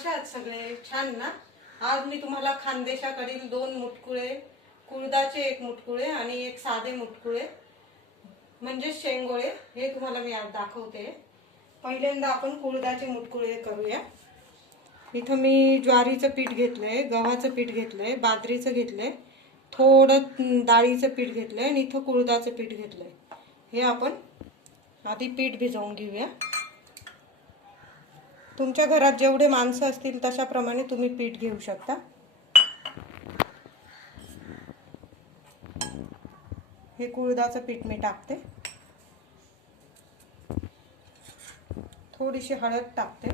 कशा आहात सगळे छान ना? आज मी तुम्हाला खानदेशाकडील दोन मुटकुळे कुळदाचे एक मुटकुळे आणि एक साधे मुटकुळे म्हणजे शेंगोळे हे तुम्हाला मी आज दाखवते. पहिल्यांदा आपण कुळदाचे मुटकुळे करूया. इथं मी ज्वारीचं पीठ घेतलंय गव्हाचं पीठ घेतलंय बाजरीचं घेतलंय थोडं डाळीचं पीठ घेतलंय आणि इथं कुळदाचं पीठ घेतलंय. हे आपण आधी पीठ भिजवून घेऊया. तुमच्या घरात जेवढे माणसं असतील तशाप्रमाणे तुम्ही पीठ घेऊ शकता. हे कुळदाचं पीठ मी टाकते. थोडीशी हळद टाकते.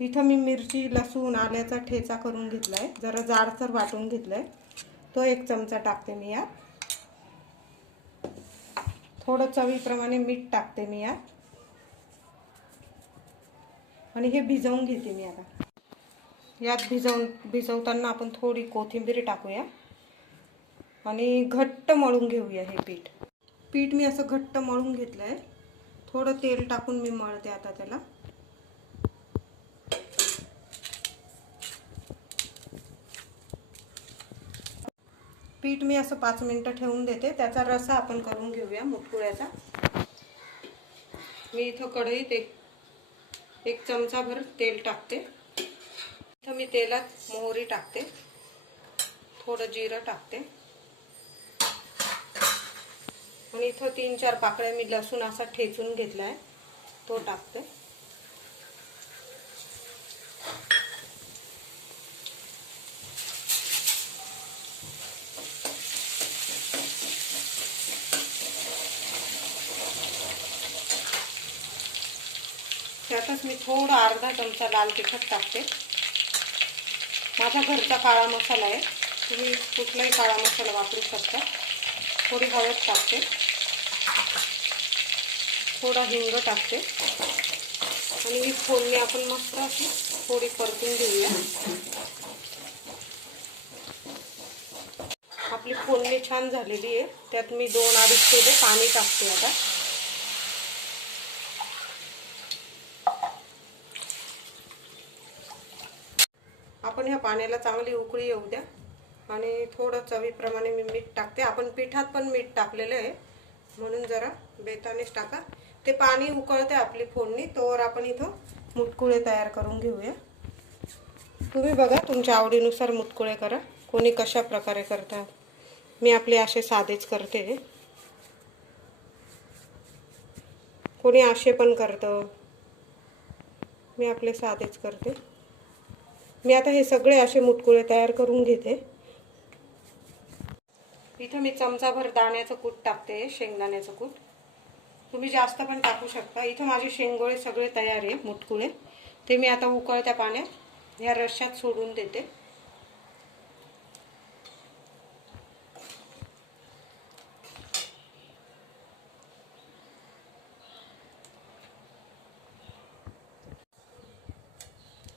इथं मी मिरची लसूण आल्याचा ठेचा करून घेतला आहे जरा जाडसर वाटून घेतलाय. तो एक चमचा टाकते मी यात. थोडं चवीप्रमाणे मीठ टाकते मी यात. आणि हे भिजवून घेते मी आता. यात भिजवून भिजवताना आपण थोडी कोथिंबीर टाकूया. आणि घट्ट मळून घेऊया हे पीठ. पीठ मी असं घट्ट मळून घेतलं आहे थोडं तेल टाकून मी मळते आता त्याला. पीठ मी असं पाच मिनटं ठेवून देते. त्याचा रसा आपण करून घेऊया मुटकुळ्याचा. मी इथं कढईत एक एक चमचाभर तेल टाकते. इथं मी तेलात मोहरी टाकते. थोडं जिरं टाकते. आणि इथं तीन चार पाकळ्या मी लसूण असा ठेचून घेतला आहे तो टाकते. त्यातच मी थोडा अर्धा चमचा लाल तिखट टाकते. माझा घरचा काळा मसाला आहे. तुम्ही कुठलाही काळा मसाला वापरू शकता. थोडी हळद टाकते. थोडा हिंग टाकते. आणि ही फोडणी आपण मस्त अशी थोडी परतून घेऊया. आपली फोडणी छान झालेली आहे. त्यात मी दोन अडीच पेले पाणी टाकते आता. आपण ह्या पाण्याला चांगली उकळी येऊ द्या. आणि थोडं चवीप्रमाणे मी मीठ टाकते. आपण पिठात पण मीठ टाकलेलं आहे. म्हणून जरा बेतानेच टाका. ते पाणी उकळते आपली फोडणी. तोवर आपण इथं मुटकुळे तयार करून घेऊया. तुम्ही बघा तुमच्या आवडीनुसार मुटकुळे करा. कोणी कशा प्रकारे करता मी आपले असे साधेच करते. कोणी असे पण करतं. मी आपले साधेच करते. मी आता हे सगळे असे मुटकुळे तयार करून घेते. इथं मी चमचाभर दाण्याचं कूट टाकते शेंगदाण्याचं कूट. तुम्ही जास्त पण टाकू शकता. इथं माझे शेंगोळे सगळे तयार आहे मुटकुळे. ते मी आता उकळत्या पाण्यात ह्या रश्यात सोडून देते.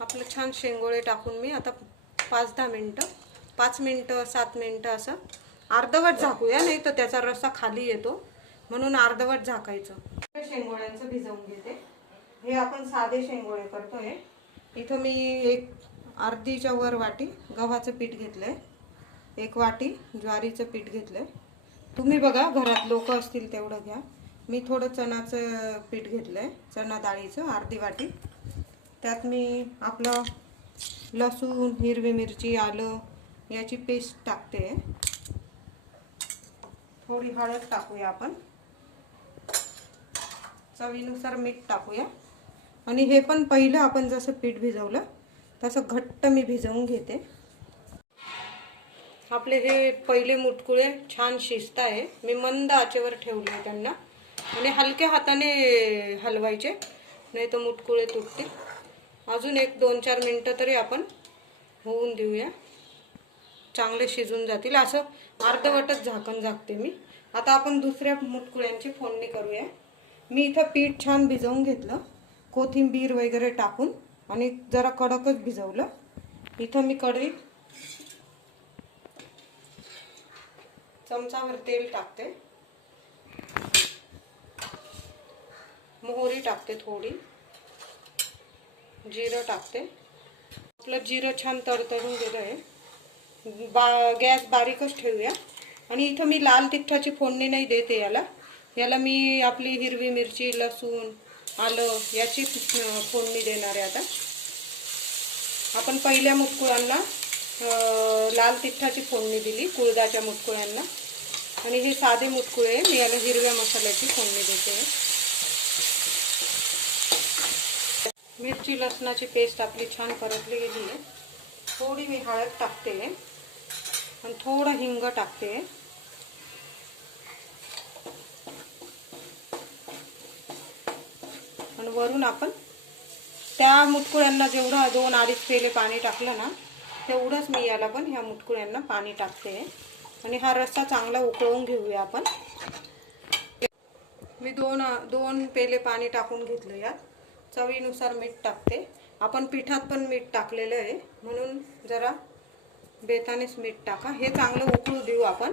आपलं छान शेंगोळे टाकून मी आता पाच दहा मिनटं पाच मिनटं सात मिनटं असं अर्धवट झाकूया नाही तर त्याचा रस्सा खाली येतो. म्हणून अर्धवट झाकायचं. शेंगोळ्यांचं भिजवून घेते. हे आपण साधे शेंगोळे करतोय. इथं मी एक अर्धीच्या वर वाटी गव्हाचं पीठ घेतलंय. एक वाटी ज्वारीचं पीठ घेतलंय. तुम्ही बघा घरात लोक असतील तेवढं घ्या. मी थोडं चणाचं पीठ घेतलंय चणा डाळीचं अर्धी वाटी. त्यात मी आपलं लसूण हिरवी मिरची आलं याची पेस्ट टाकते. थोडी हळद टाकूया आपण. चवीनुसार मीठ टाकूया. आणि हे पण पहिलं आपण जसं पीठ भिजवलं तसं घट्ट मी भिजवून घेते. आपले हे पहिले मुटकुळे छान शिजत आहे. मी मंद आचेवर ठेवले त्यांना. आणि हलक्या हाताने हलवायचे. नाही तर मुटकुळे तुटतील. अजून एक दोन चार मिनटं तरी आपण होऊन देऊया. चांगले शिजून जातील. असं अर्धवटच झाकण झाकते मी. आता आपण दुसऱ्या मुटकुळ्यांची फोडणी करूया. मी इथं पीठ छान भिजवून घेतलं. कोथिंबीर वगैरे टाकून आणि जरा कडकच भिजवलं. इथं मी कढईत चमचावर तेल टाकते. मोहरी टाकते थोडी. जिरं टाकते. आपलं जिरं छान तरतरून गेलं आहे. बा गॅस बारीकच ठेवूया. आणि इथं मी लाल तिखटाची फोडणी नाही देते याला. याला मी आपली हिरवी मिरची लसूण आलं याची फोडणी देणार आहे आता. आपण पहिल्या मुटकुळांना लाल तिखटाची फोडणी दिली कुळदाच्या मुटकुळ्यांना. आणि हे साधे मुटकुळे मी याला हिरव्या मसाल्याची फोडणी देते. मिरची लसणाची पेस्ट आपली छान परतली गेली आहे. थोडी मी हळद टाकते. आणि थोडं हिंग टाकते. आणि वरून आपण त्या मुटकुळ्यांना जेवढं दोन अडीच पेले पाणी टाकलं ना तेवढंच मी याला पण ह्या मुटकुळ्यांना पाणी टाकते. आणि हा रस्सा चांगला उकळवून घेऊया आपण. मी दोन दोन पेले पाणी टाकून घेतलं यात. चवीनुसार मीठ टाकते. आपण पिठात पण मीठ टाकलेलं आहे. म्हणून जरा बेतानेच मीठ टाका. हे चांगलं उकळू देऊ आपण.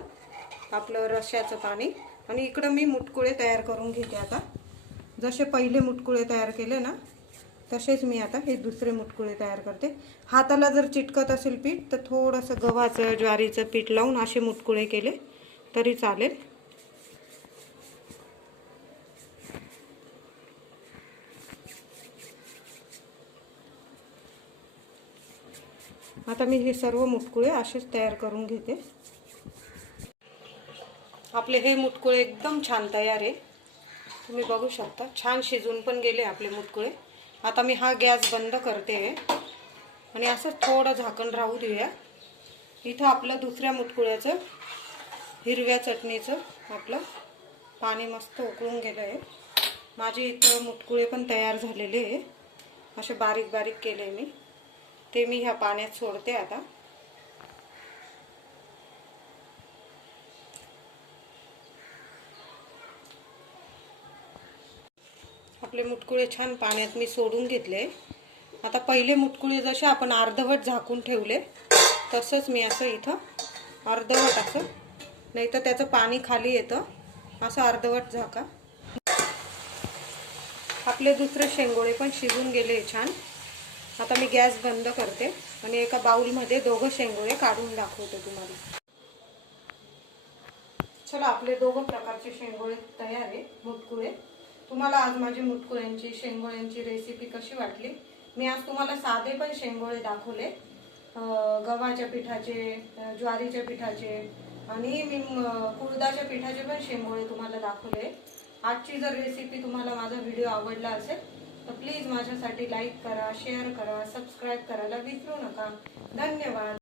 आपलं रश्याचं पाणी. आणि इकडं मी मुटकुळे तयार करून घेते आता. जसे पहिले मुटकुळे तयार केले ना तसेच मी आता हे दुसरे मुटकुळे तयार करते. हाताला जर चिटकत असेल पीठ तर थोडंसं गव्हाचं ज्वारीचं पीठ लावून असे मुटकुळे केले तरी चालेल. आता मी हे सर्व मुटकुळे असेच तयार करून घेते. आपले हे मुटकुळे एकदम छान तयार आहे. तुम्ही बघू शकता छान शिजून पण गेले आपले मुटकुळे. आता मी हा गॅस बंद करते आणि असं थोडं झाकण राहू देऊया. इथं आपलं दुसऱ्या मुटकुळ्याचं हिरव्या चटणीचं आपलं पाणी मस्त उकळून गेलं आहे. माझे इथं मुटकुळे पण तयार झालेले आहे. असे बारीक बारीक केले मी. ते मी ह्या पाण्यात सोडते आता. आपले मुटकुळे छान पाण्यात मी सोडून घेतले. आता पहिले मुटकुळे जसे आपण अर्धवट झाकून ठेवले तसंच मी असं इथं अर्धवट असं नाही तर त्याचं पाणी खाली येतं. असं अर्धवट झाका. आपले दुसरे शेंगोळे पण शिजून गेले छान. आता मी गॅस बंद करते आणि एका बाउलमध्ये दोघं शेंगोळे काढून दाखवते तुम्हाला. चला आपले दोघं प्रकारचे शेंगोळे तयार आहे मुटकुळे. तुम्हाला आज माझी मुटकुळ्यांची शेंगोळ्यांची रेसिपी कशी वाटली? मी आज तुम्हाला साधे पण शेंगोळे दाखवले. गव्हाच्या पिठाचे ज्वारीच्या पिठाचे आणि मी कुर्दाच्या कुळदाच्या पिठाचे पण शेंगोळे तुम्हाला दाखवले. आजची जर रेसिपी तुम्हाला माझा व्हिडिओ आवडला असेल तर प्लीज माझ्यासाठी लाईक करा शेअर करा सबस्क्राईब करायला विसरू नका. धन्यवाद.